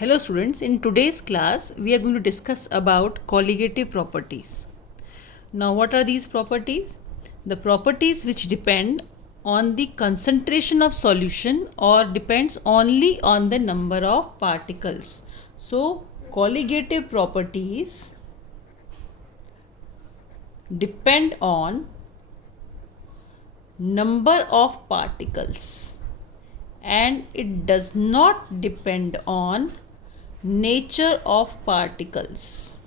Hello students, in today's class we are going to discuss about colligative properties. Now what are these properties? The properties which depend on the concentration of solution or depends only on the number of particles. So colligative properties depend on number of particles and it does not depend on nature of particles.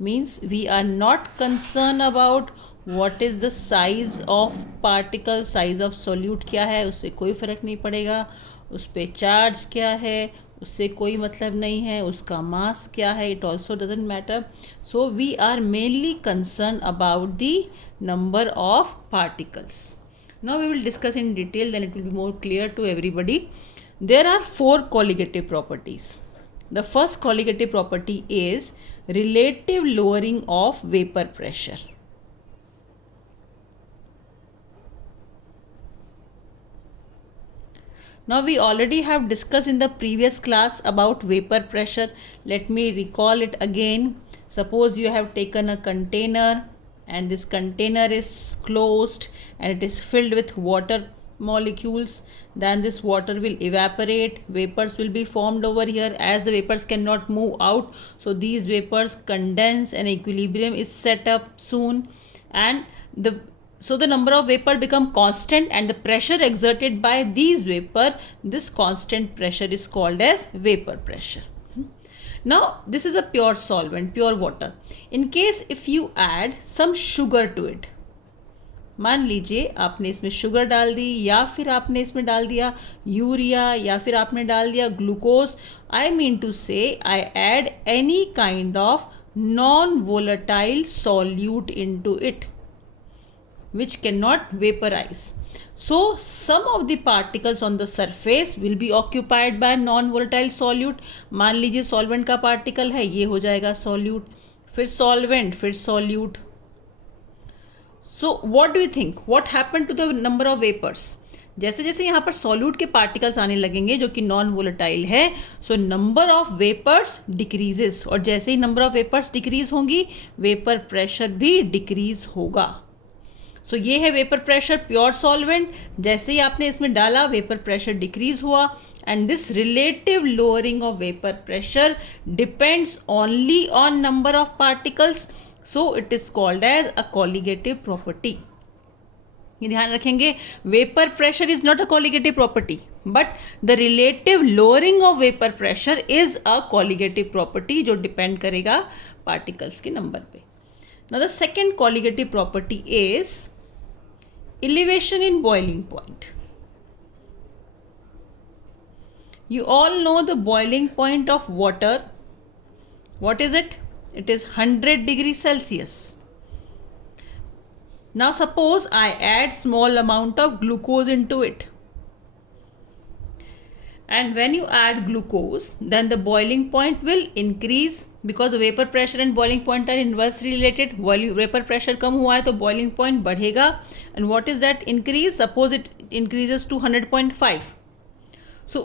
Means we are not concerned about what is the size of particle, size of solute क्या है उससे कोई फर्क नहीं पड़ेगा, उस पे charge क्या है उससे कोई मतलब नहीं है, उसका मास क्या है, it also doesn't matter. So we are mainly concerned about the number of particles. Now we will discuss in detail, then it will be more clear to everybody. There are four colligative properties. The first colligative property is relative lowering of vapor pressure. Now we already have discussed in the previous class about vapor pressure. Let me recall it again. Suppose you have taken a container and this container is closed and it is filled with water molecules. Then this water will evaporate, vapors will be formed over here. As the vapors cannot move out, so these vapors condense and equilibrium is set up soon, and the number of vapor become constant and the pressure exerted by these vapor, this constant pressure is called as vapor pressure. Now this is a pure solvent, pure water. In case if you add some sugar to it, मान लीजिए आपने इसमें sugar डाल दी या फिर आपने इसमें डाल दिया यूरिया या फिर आपने डाल दिया ग्लूकोज, आई मीन टू से I add any kind of non volatile solute into it which cannot vaporize. So some of the particles on the surface will be occupied by non-volatile solute. मान लीजिए solvent का particle है, ये हो जाएगा solute, फिर solvent, फिर solute. So what do you think? What happened to the number of vapors? जैसे जैसे यहाँ पर solute के particles आने लगेंगे जो कि non volatile है, so number of vapors decreases, और जैसे ही number of vapors decrease होंगी vapor pressure भी decrease होगा. सो ये है वेपर प्रेशर, प्योर सॉल्वेंट. जैसे ही आपने इसमें डाला वेपर प्रेशर डिक्रीज हुआ, and this relative lowering of vapour pressure depends only on number of particles, so it is called as a colligative property. ये ध्यान रखेंगे, vapour pressure is not a colligative property but the relative lowering of vapour pressure is a colligative property जो depend करेगा particles के number पे. Now the second colligative property is elevation in boiling point. You all know the boiling point of water. What is it? It is 100 degrees Celsius. Now suppose I add small amount of glucose into it. And when you add glucose, then the boiling point will increase because the vapor pressure and boiling point are inversely related. Vapor pressure कम हुआ है तो boiling point बढ़ेगा. And what is that increase? Suppose it increases to 100.5. So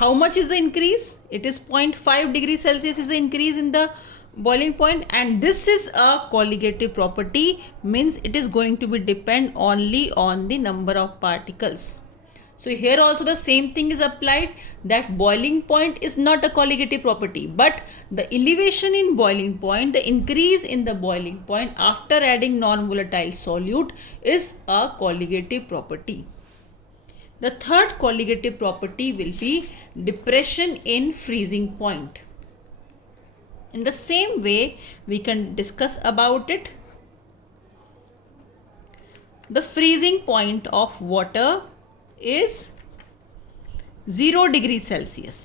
how much is the increase? It is 0.5 degrees Celsius is the increase in the boiling point, and this is a colligative property, means it is going to be depend only on the number of particles. So here also the same thing is applied, that boiling point is not a colligative property, but the elevation in boiling point, the increase in the boiling point after adding non-volatile solute is a colligative property. The third colligative property will be depression in freezing point. In the same way we can discuss about it. The freezing point of water is 0 degree Celsius,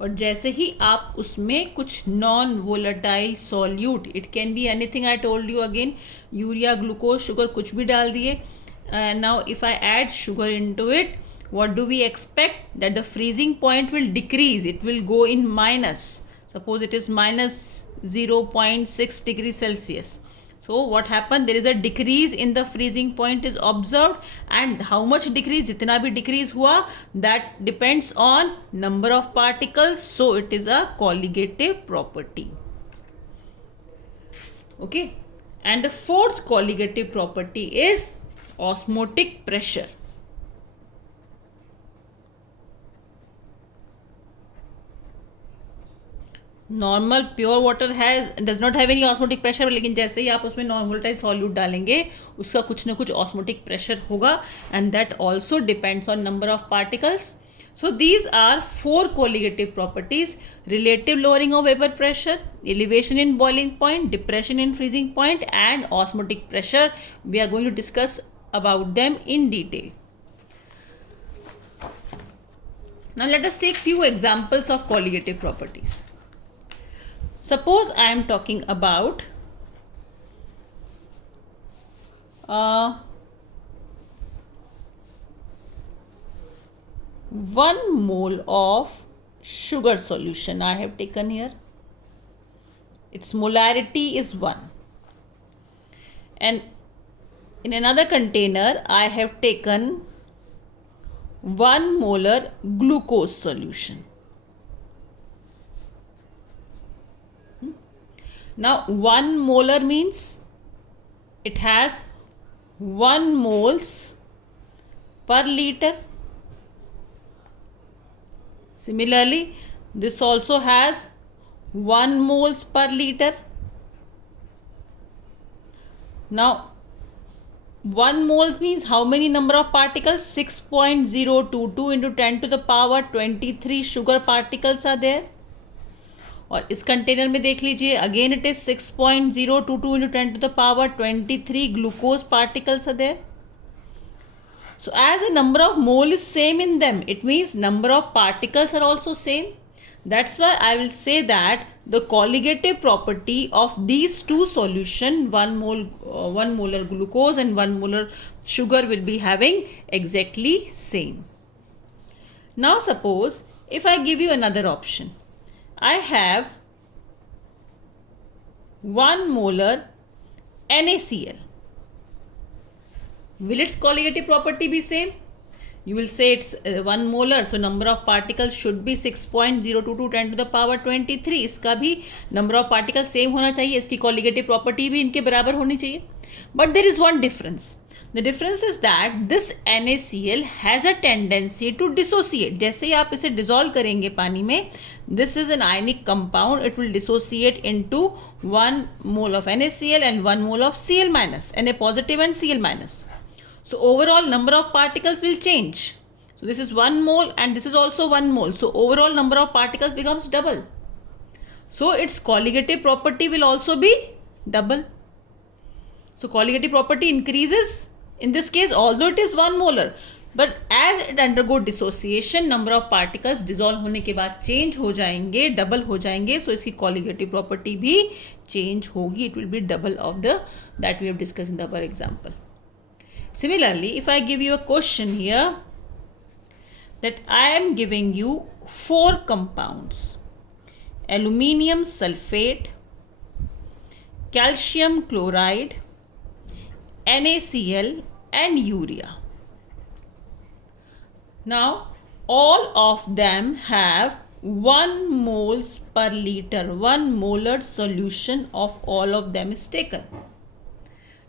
और जैसे ही आप उसमें कुछ non volatile solute, it can be anything, I told you again, urea, glucose, sugar, कुछ भी डाल दिए. Now if I add sugar into it, what do we expect? That the freezing point will decrease, it will go in minus. Suppose it is -0.6 degree Celsius. So what happened, there is a decrease in the freezing point is observed, and how much decrease, जितना भी decrease हुआ, that depends on number of particles, so it is a colligative property. Okay, and the fourth colligative property is osmotic pressure. Normal pure water does not have any osmotic pressure, लेकिन जैसे ही आप उसमें non volatile solute डालेंगे उसका कुछ ना कुछ ऑस्मोटिक प्रेशर होगा, and that also depends on number of particles. So these are 4 colligative properties: relative lowering of vapor pressure, elevation in boiling point, depression in freezing point, and osmotic pressure. We are going to discuss about them in detail. Now let us take few examples of colligative properties. Suppose I am talking about 1 mole of sugar solution I have taken here. Its molarity is 1. And in another container I have taken 1 molar glucose solution. Now 1 molar means it has 1 moles per liter. Similarly, this also has 1 moles per liter. Now 1 moles means how many number of particles? 6.022 into 10 to the power 23 sugar particles are there. और इस container में देख लीजिए, again it is 6.022 into 10 to the power 23 glucose particles are there. So as the number of mole is same in them, it means number of particles are also same. That's why I will say that the colligative property of these two solution, 1 molar glucose and 1 molar sugar, will be having exactly same. Now suppose if I give you another option, I have 1 molar NaCl. Will its colligative property be same? You will say it's 1 molar, so number of particles should be 6.022 10 to the power 23. इसका भी number of particles same होना चाहिए, इसकी colligative property भी इनके बराबर होनी चाहिए. But there is one difference. The difference is that this NaCl has a tendency to dissociate. जैसे ही आप इसे dissolve करेंगे पानी में, this is an ionic compound. It will dissociate into 1 mole of NaCl and 1 mole of Cl minus, Na positive and Cl minus. So overall number of particles will change. So this is 1 mole and this is also 1 mole. So overall number of particles becomes double. So its colligative property will also be double. So colligative property increases in this case, although it is 1 molar. But as it undergo dissociation, number of particles dissolve होने के बाद change हो जाएंगे, double हो जाएंगे. So इसकी colligative property भी change होगी. It will be double of the that we have discussed in the other example. Similarly, if I give you a question here that I am giving you 4 compounds: aluminium sulfate, calcium chloride, NaCl and urea. Now all of them have 1 moles per liter, 1 molar solution of all of them is taken.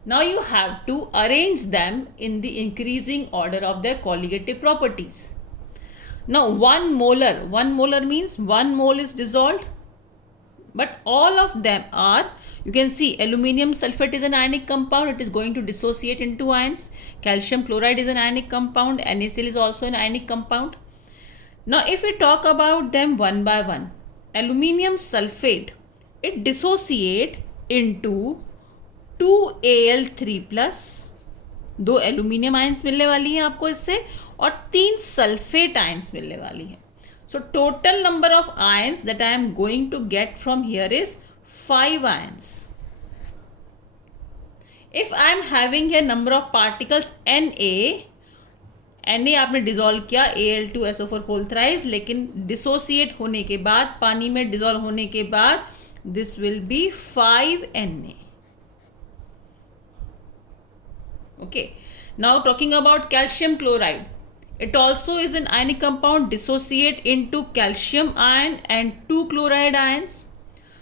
Now you have to arrange them in the increasing order of their colligative properties. Now 1 molar means 1 mole is dissolved, but all of them are, you can see aluminium sulfate is an ionic compound, it is going to dissociate into ions. Calcium chloride is an ionic compound, NaCl is also an ionic compound. Now if we talk about them one by one, aluminium sulfate, it dissociate into 2Al3 plus, 2 aluminium ions मिलने वाली हैं आपको इससे, और 3 sulphate ions मिलने वाली हैं. So total number of ions that I am going to get from here is 5 ions. If I am having here number of particles Na आपने डिजोल्व किया Al2SO4 होल थ्राइस, लेकिन डिसोसिएट होने के बाद, पानी में डिजोल्व होने के बाद, this will B 5 Na. Okay. Now talking about calcium chloride. It also is an ionic compound, dissociate into calcium ion and 2 chloride ions.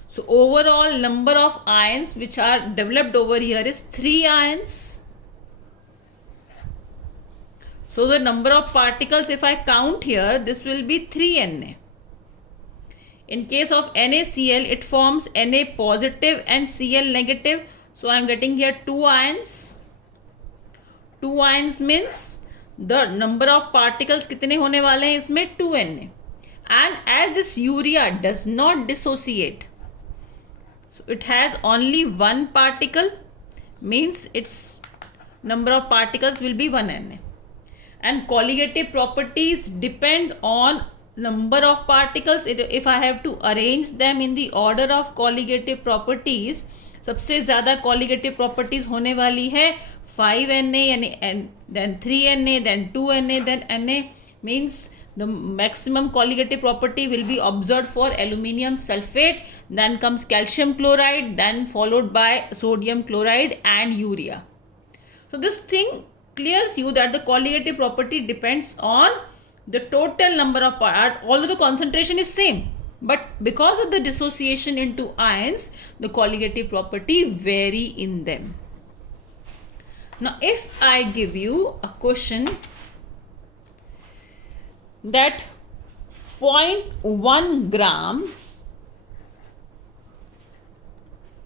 So overall number of ions which are developed over here is 3 ions. So the number of particles, if I count here, this will be 3Na. In case of NaCl, it forms Na positive and Cl negative. So I am getting here 2 ions. 2 ions means the number of particles कितने होने वाले हैं इसमें 2Na. And as this urea does not dissociate, so it has only one particle, means its number of particles will be 1Na. And colligative properties depend on number of particles. If I have to arrange them in the order of colligative properties, सबसे ज़्यादा colligative properties होने वाली है 5Na यानी then 3Na then 2Na then Na, means the maximum colligative property will be observed for aluminium sulfate, then comes calcium chloride, then followed by sodium chloride and urea. So this thing clears you that the colligative property depends on the total number of parts, although the concentration is same, but because of the dissociation into ions, the colligative property vary in them. Now if I give you a question that 0.1 gram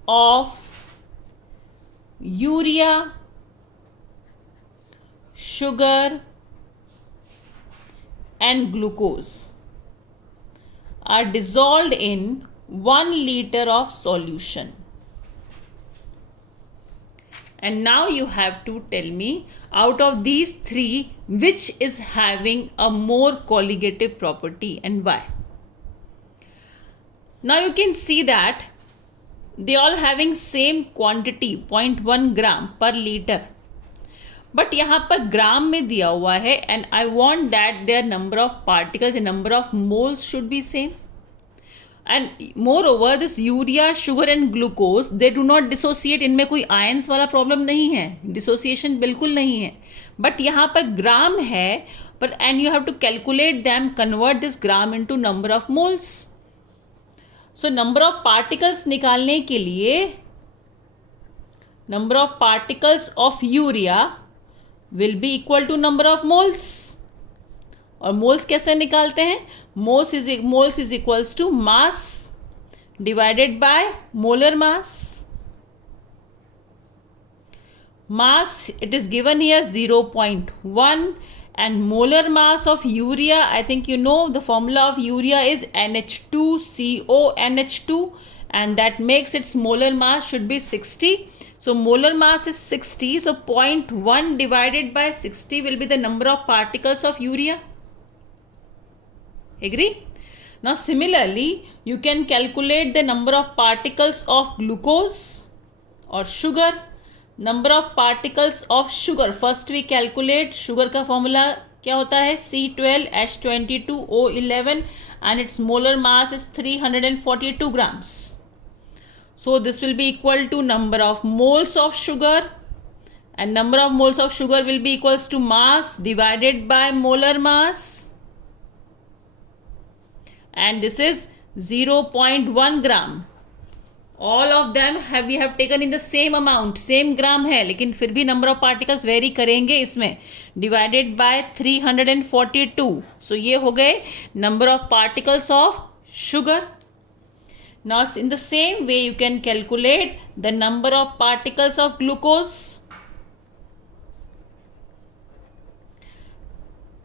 of urea, sugar and glucose are dissolved in 1 liter of solution, and now you have to tell me out of these three which is having a more colligative property and why. Now you can see that they all having same quantity 0.1 gram per liter, but यहाँ पर gram में दिया हुआ है and I want that their number of particles and number of moles should be same. And moreover this urea, sugar and glucose they do not dissociate. इनमें कोई ions वाला problem नहीं है, डिसोसिएशन बिल्कुल नहीं है, बट यहाँ पर ग्राम है. But and you have to calculate them, convert this gram into number of moles. So number of particles निकालने के लिए number of particles of urea will be equal to number of moles. और moles कैसे निकालते हैं? moles is equals to mass divided by molar mass. Mass, it is given here 0.1, and molar mass of urea, I think you know the formula of urea is NH2CO NH2, and that makes its molar mass should be 60. So molar mass is 60, so 0.1 divided by 60 will be the number of particles of urea. Agree? Now similarly, you can calculate the number of particles of glucose or sugar, number of particles of sugar. First we calculate sugar का formula क्या होता है? C12H22O11 and its molar mass is 342 grams. So this will be equal to number of moles of sugar, and number of moles of sugar will be equals to mass divided by molar mass, and this is 0.1 gram. All of them we have taken in the same amount, same gram है, लेकिन फिर भी number of particles vary करेंगे इसमें, divided by 342. So ये हो गए number of particles of sugar. Now in the same way you can calculate the number of particles of glucose.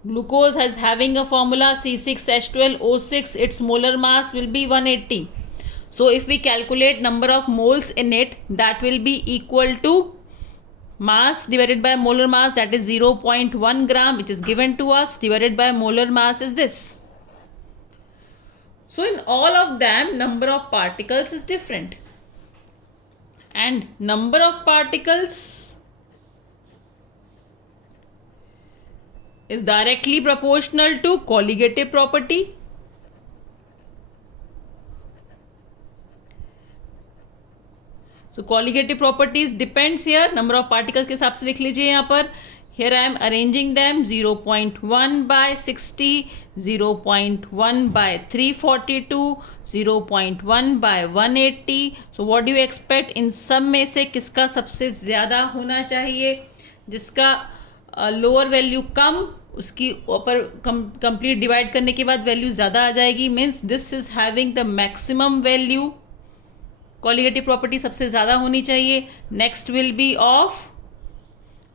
Glucose is having a formula C6H12O6, its molar mass will be 180. So if we calculate number of moles in it, that will be equal to mass divided by molar mass, that is 0.1 gram, which is given to us, divided by molar mass is this. So in all of them, number of particles is different, and number of particles is directly proportional to colligative property. So colligative properties depends here, number of particles के हिसाब से लिख लीजिए यहाँ पर. Here I am arranging them 0.1 by 60, 0.1 by 342, 0.1 by 180. So what do you expect? इन सब में से किसका सबसे ज़्यादा होना चाहिए? जिसका लोअर वैल्यू कम, उसकी ऊपर कंप्लीट डिवाइड करने के बाद वैल्यू ज़्यादा आ जाएगी. Means this is having the maximum value. Colligative property सबसे ज़्यादा होनी चाहिए. Next will be of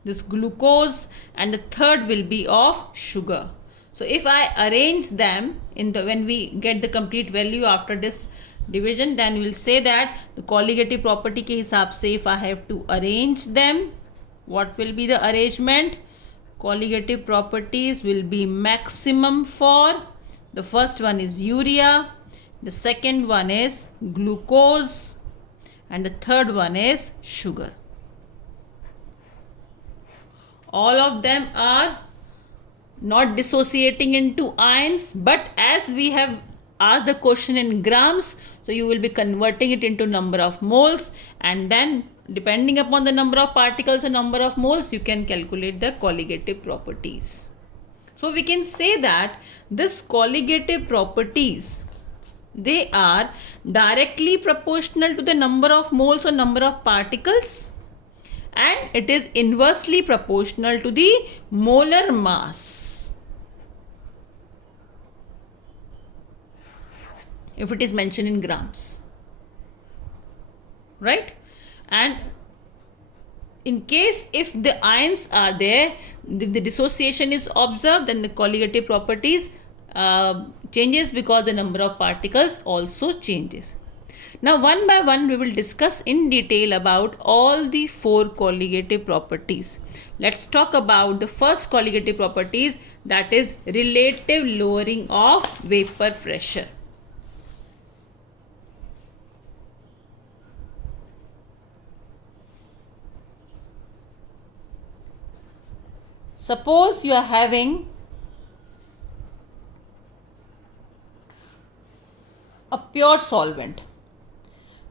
this glucose and the third will be of sugar. So if I arrange them in the, when we get the complete value after this division, then we will say that the colligative property के हिसाब से if I have to arrange them, what will be the arrangement? Colligative properties will be maximum for the first one is urea, the second one is glucose and the third one is sugar. All of them are not dissociating into ions, but as we have asked the question in grams, so you will be converting it into number of moles, and then depending upon the number of particles and number of moles, you can calculate the colligative properties. So we can say that this colligative properties, they are directly proportional to the number of moles or number of particles, and it is inversely proportional to the molar mass. If it is mentioned in grams, right? And in case if the ions are there, the dissociation is observed, then the colligative properties changes because the number of particles also changes. Now one by one we will discuss in detail about all the 4 colligative properties. Let's talk about the first colligative properties, that is relative lowering of vapor pressure. Suppose you are having a pure solvent.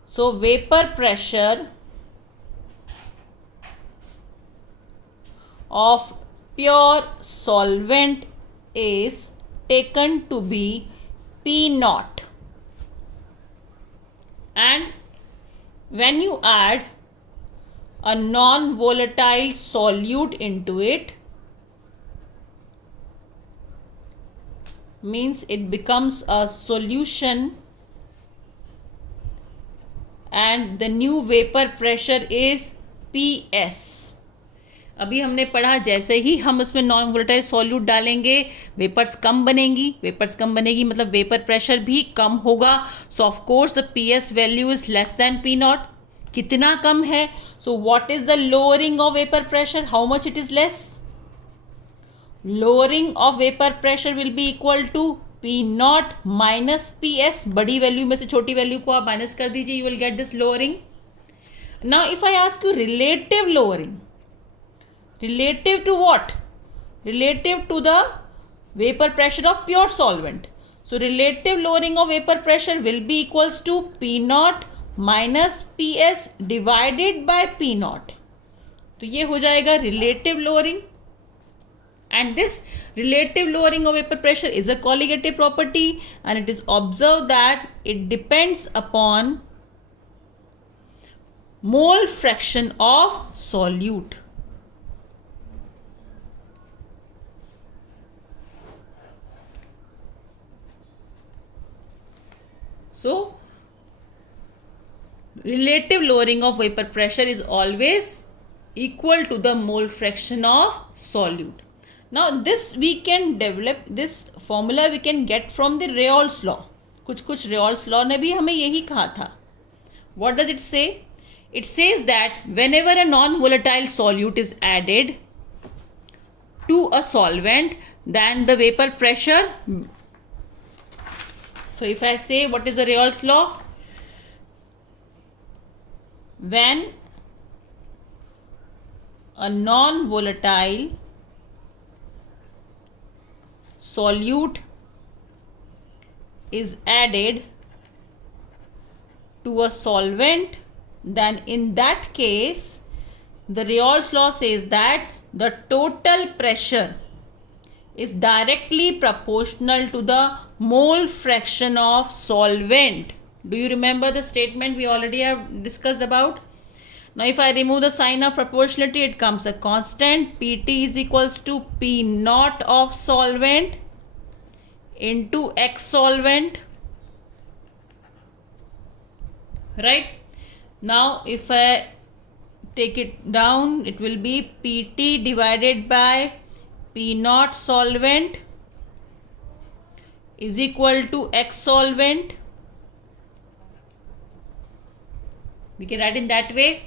So vapor pressure of pure solvent is taken to be P naught, and when you add a non-volatile solute into it, means it becomes a solution, and the new vapor pressure is PS. अभी हमने पढ़ा जैसे ही हम उसमें non volatile solute डालेंगे vapours कम बनेंगी. Vapours कम बनेगी मतलब वेपर प्रेशर भी कम होगा. So of course the PS value is less than P naught. कितना कम है? So what is the lowering of vapour pressure? How much it is less? Lowering of vapour pressure will be equal to P naught minus PS. बड़ी value में से छोटी value को आप minus कर दीजिए, you will get this lowering. Now if I ask you relative lowering, relative to what? Relative to the vapor pressure of pure solvent. So relative lowering of vapor pressure will be equals to P naught minus PS divided by P naught. तो ये हो जाएगा relative lowering. And this relative lowering of vapor pressure is a colligative property, and it is observed that it depends upon mole fraction of solute. So relative lowering of vapor pressure is always equal to the mole fraction of solute. Now this we can develop, this formula we can get from the Reol's law. कुछ Reol's law ने भी हमें यही कहा था. What does it say? It says that whenever a non-volatile solute is added to a solvent, then the vapor pressure. So if I say what is the Reol's law? When a non-volatile solute is added to a solvent, then in that case, the Reol's law says that the total pressure is directly proportional to the mole fraction of solvent. Do you remember the statement we already have discussed about? Now if I remove the sign of proportionality, it comes a constant. Pt is equals to P naught of solvent into X solvent. Right? Now if I take it down, it will be Pt divided by P naught solvent is equal to X solvent. We can write in that way.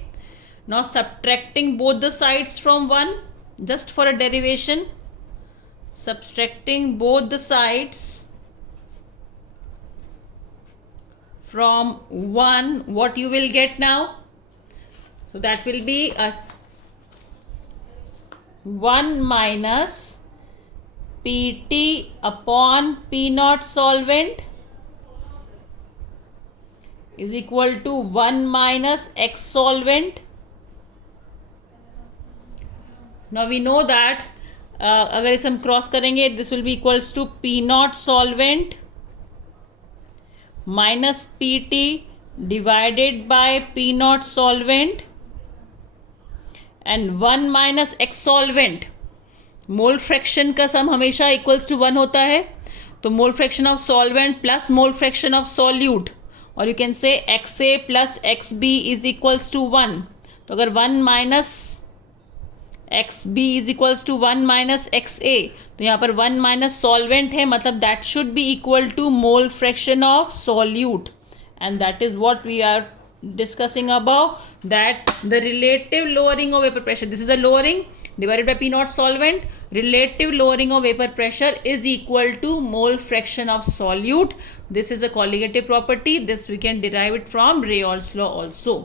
Now subtracting both the sides from 1, just for a derivation, subtracting both the sides from 1, what you will get now? So that will be a 1 minus Pt upon P naught solvent is equal to 1 minus X solvent. Now we know that अगर इसे हम cross करेंगे, this will be equals to p naught solvent minus p t divided by p naught solvent and 1 minus x solvent. Mole fraction का sum हमेशा equals to 1 होता है, तो mole fraction of solvent plus mole fraction of solute, और you can say x a plus x b is equals to 1. तो अगर 1 minus x b is equals to 1 minus x ए, तो यहाँ पर 1 माइनस सॉल्वेंट है, मतलब that should be equal to mole fraction of solute, and that is what we are discussing above, that the relative lowering of vapor pressure, this is a lowering divided by P naught solvent, relative lowering of vapor pressure is equal to mole fraction of solute. This is a colligative property. This we can derive it from Reol's law also.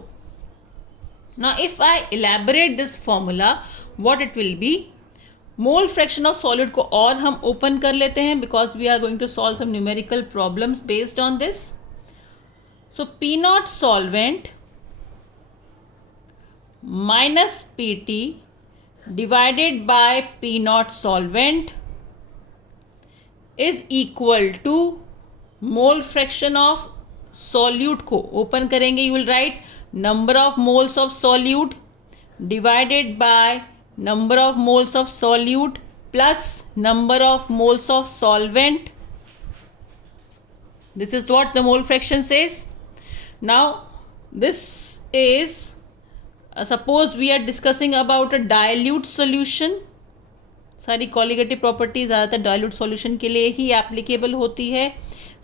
Now if I elaborate this formula, what it will be? Mole fraction of solid को और हम open कर लेते हैं, because we are going to solve some numerical problems based on this. So P naught solvent minus Pt divided by P naught solvent is equal to mole fraction of solute को open करेंगे, you will write number of moles of solute divided by number of moles of solute plus number of moles of solvent. This is what the mole fraction says. Now this is suppose we are discussing about a dilute solution. सारी colligative properties ज़्यादातर dilute solution के लिए ही applicable होती है.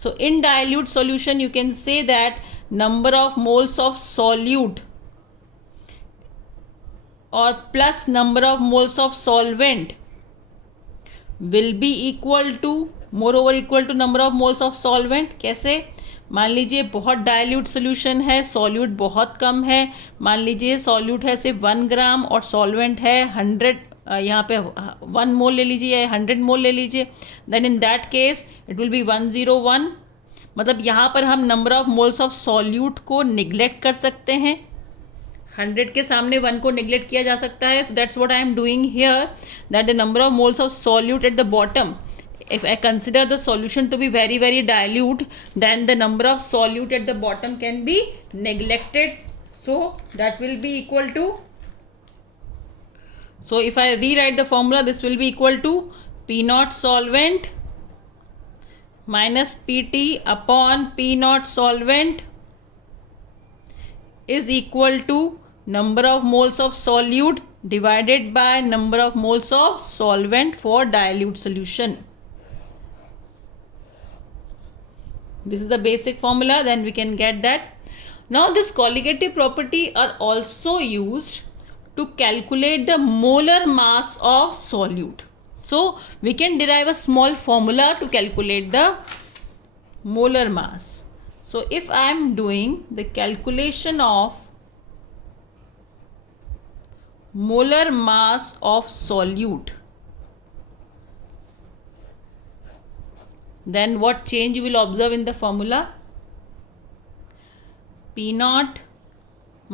So in dilute solution you can say that number of moles of solute or plus number of moles of solvent will be equal to, moreover equal to number of moles of solvent. कैसे? मान लीजिए बहुत dilute solution है, solute बहुत कम है. मान लीजिए solute है सिर्फ 1 ग्राम और सॉल्वेंट है 100, यहाँ पे 1 मोल ले लीजिए या 100 मोल ले लीजिए, then in that case it will be 101. मतलब यहाँ पर हम number of moles of solute को निगलेक्ट कर सकते हैं. 100 के सामने 1 को निगलेक्ट किया जा सकता है. So that's what I am doing here, that the number of moles of solute at the bottom, if I consider the solution to be very very dilute, then the number of solute at the bottom can be neglected. So that will be equal to, so if I rewrite the formula, this will be equal to P naught solvent minus Pt upon P naught solvent is equal to number of moles of solute divided by number of moles of solvent for dilute solution. This is the basic formula, then we can get that. Now this colligative property are also used to calculate the molar mass of solute. So we can derive a small formula to calculate the molar mass. So if I am doing the calculation of molar mass of solute, then what change you will observe in the formula? P naught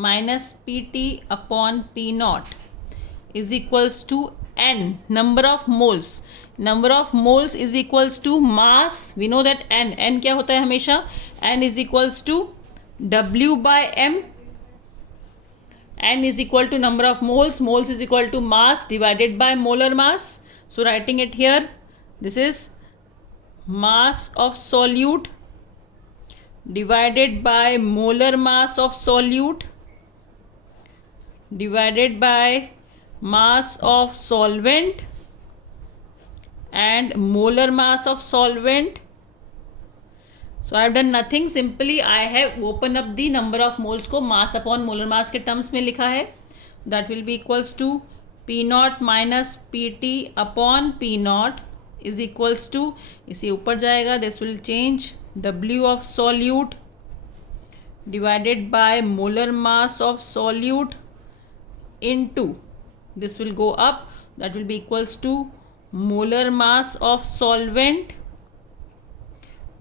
minus Pt upon P naught is equals to N, number of moles. Number of moles is equals to mass. We know that N क्या होता है हमेशा? N is equals to W by M. N is equal to number of moles. Moles is equal to mass divided by molar mass. So writing it here, this is mass of solute divided by molar mass of solute divided by mass of solvent and molar mass of solvent. So I have done nothing, simply I have opened up the number of moles को mass upon molar mass के terms में लिखा है. That will be equals to P naught minus Pt upon P naught is equals to, इसे ऊपर जाएगा, this will change, W of solute divided by molar mass of solute into, this will go up, that will be equals to molar mass of solvent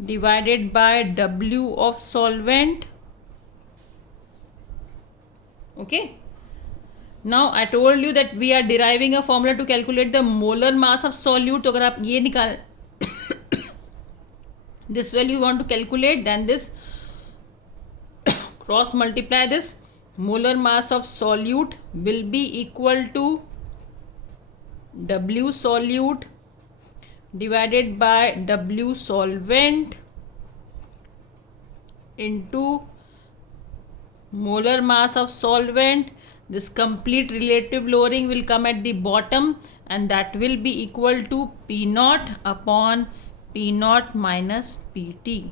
divided by W of solvent. Okay. Now I told you that we are deriving a formula to calculate the molar mass of solute. तो अगर आप ये निकाल this value you want to calculate, then this cross multiply this, molar mass of solute will be equal to W solute divided by W solvent into molar mass of solvent. This complete relative lowering will come at the bottom and that will be equal to P naught upon P naught minus Pt.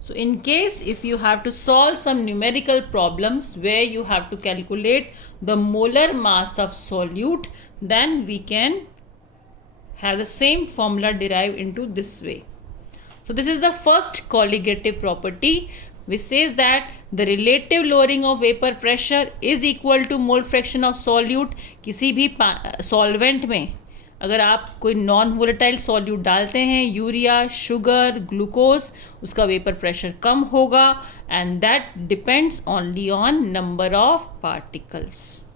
So in case if you have to solve some numerical problems where you have to calculate the molar mass of solute, then we can have the same formula derived into this way. So this is the first colligative property which says that the relative lowering of vapor pressure is equal to mole fraction of solute. किसी भी solvent में अगर आप कोई non volatile solute डालते हैं, urea, sugar, glucose, उसका vapour pressure कम होगा and that depends only on number of particles.